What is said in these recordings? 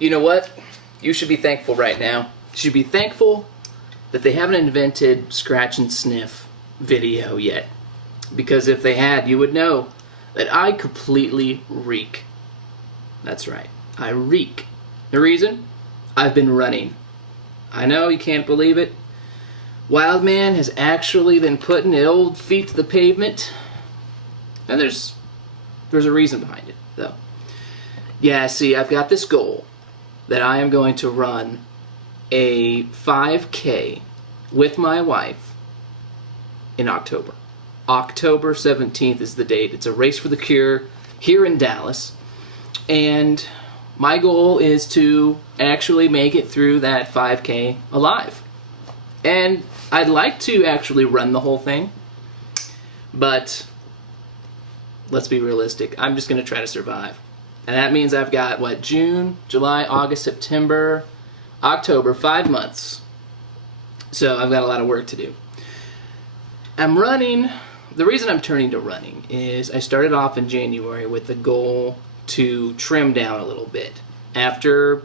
You know what? You should be thankful right now. You should be thankful that they haven't invented scratch and sniff video yet. Because if they had, you would know that I completely reek. That's right, I reek. The reason? I've been running. I know you can't believe it. Wildman has actually been putting the old feet to the pavement. And there's a reason behind it, though. Yeah, see, I've got this goal that I am going to run a 5K with my wife in October. October 17th is the date. It's a race for the cure here in Dallas. And my goal is to actually make it through that 5K alive. And I'd like to actually run the whole thing. But let's be realistic. I'm just going to try to survive. And that means I've got, what, June, July, August, September, October, 5 months. So I've got a lot of work to do. I'm running. The reason I'm turning to running is I started off in January with the goal to trim down a little bit. After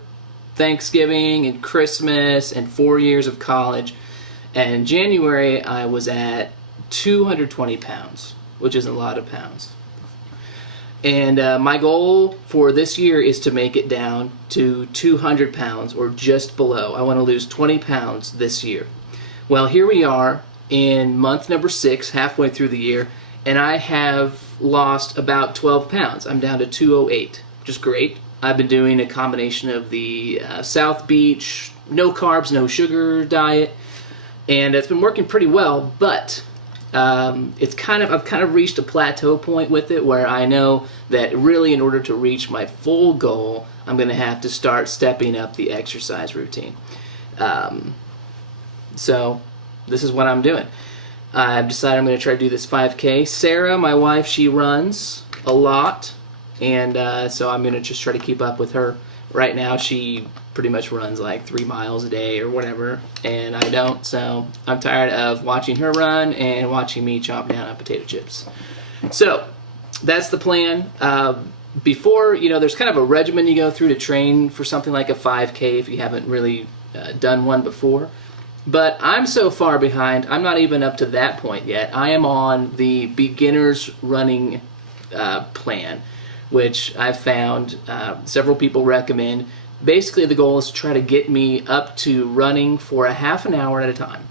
Thanksgiving and Christmas and 4 years of college, and in January I was at 220 pounds, which is a lot of pounds. And my goal for this year is to make it down to 200 pounds or just below. I want to lose 20 pounds this year. Well, here we are in month number 6, halfway through the year, and I have lost about 12 pounds. I'm down to 208, which is great. I've been doing a combination of the South Beach, no carbs, no sugar diet, and it's been working pretty well, but I've kind of reached a plateau point with it where I know that really in order to reach my full goal, I'm going to have to start stepping up the exercise routine. So this is what I'm doing. I've decided I'm going to try to do this 5K. Sarah, my wife, she runs a lot, and so I'm going to just try to keep up with her. Right now she pretty much runs like 3 miles a day or whatever, and I don't, so I'm tired of watching her run and watching me chomp down on potato chips. So that's the plan. Before, there's kind of a regimen you go through to train for something like a 5K if you haven't really done one before. But I'm so far behind, I'm not even up to that point yet. I am on the beginner's running plan, which I've found several people recommend. Basically, the goal is to try to get me up to running for a half an hour at a time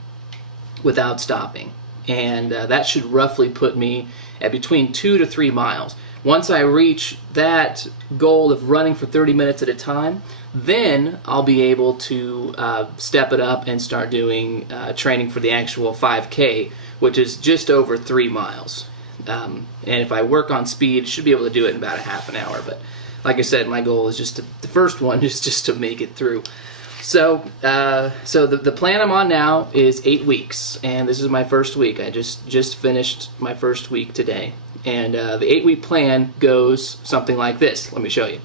without stopping. And that should roughly put me at between 2 to 3 miles. Once I reach that goal of running for 30 minutes at a time, then I'll be able to step it up and start doing training for the actual 5K, which is just over 3 miles. And if I work on speed, I should be able to do it in about a half an hour. But like I said, my goal is the first one is just to make it through. So the plan I'm on now is 8 weeks, and this is my first week. I just finished my first week today. And the 8-week plan goes something like this. Let me show you.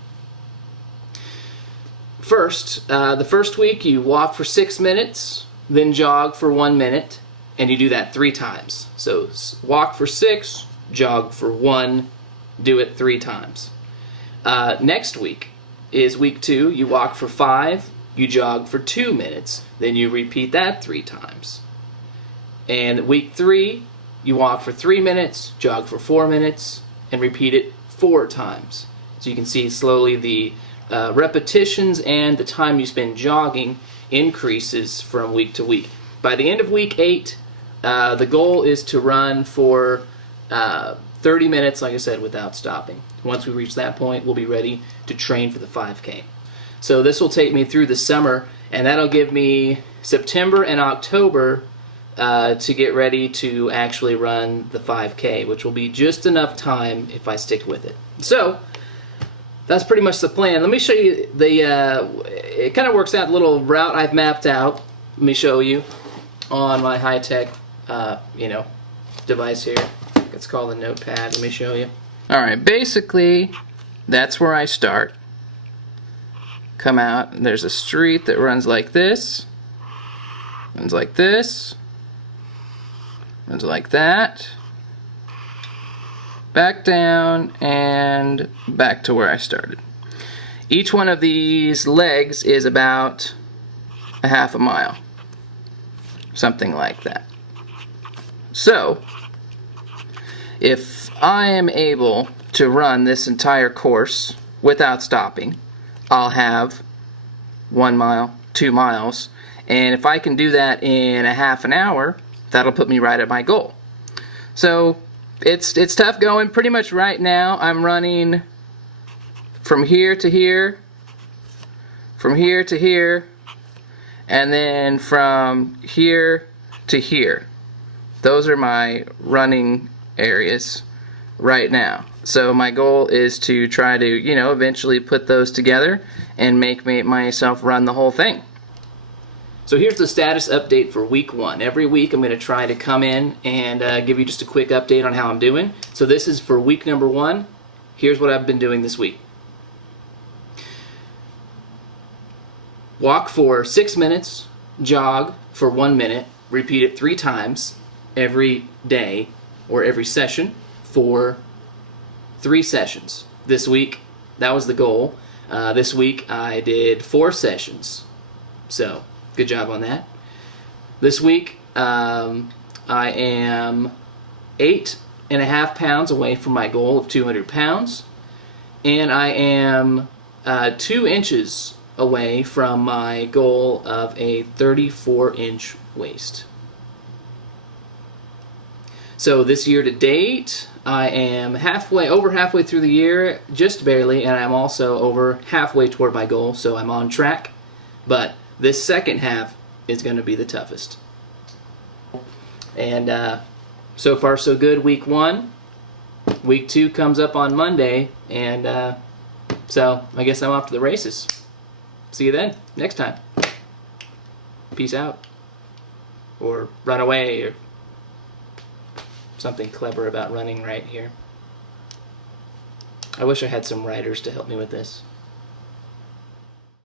First, the first week you walk for 6 minutes, then jog for 1 minute, and you do that 3 times. So walk for 6, jog for 1, do it 3 times. Next week is week 2. You walk for 5, you jog for 2 minutes, then you repeat that 3 times. And week 3, you walk for 3 minutes, jog for 4 minutes, and repeat it 4 times. So you can see slowly the repetitions and the time you spend jogging increases from week to week. By the end of week 8, the goal is to run for 30 minutes, like I said, without stopping. Once we reach that point, we'll be ready to train for the 5K. So this will take me through the summer, and that'll give me September and October to get ready to actually run the 5K, which will be just enough time if I stick with it. So that's pretty much the plan. Let me show you it kind of works out, a little route I've mapped out. Let me show you on my high-tech device here. It's called a notepad. Let me show you. Alright, basically that's where I start. Come out, and there's a street that runs like this, runs like this, runs like that, back down, and back to where I started. Each one of these legs is about a half a mile, something like that. So if I am able to run this entire course without stopping, I'll have 1 mile, 2 miles, and if I can do that in a half an hour, that'll put me right at my goal. So it's tough going. Pretty much right now I'm running from here to here, from here to here, and then from here to here. Those are my running areas right now. So my goal is to try to, you know, eventually put those together and make myself run the whole thing. So here's the status update for week 1. Every week I'm going to try to come in and give you just a quick update on how I'm doing. So this is for week number 1. Here's what I've been doing this week. Walk for 6 minutes, jog for 1 minute, repeat it 3 times every day or every session for 3 sessions. This week, that was the goal. This week I did 4 sessions. So, good job on that. This week, I am 8.5 pounds away from my goal of 200 pounds. And I am 2 inches away from my goal of a 34-inch waist. So this year to date, I am over halfway through the year, just barely, and I'm also over halfway toward my goal, so I'm on track. But this second half is going to be the toughest. And so far so good, week 1. Week 2 comes up on Monday, and so I guess I'm off to the races. See you then, next time. Peace out. Or run away, or something clever about running right here. I wish I had some writers to help me with this.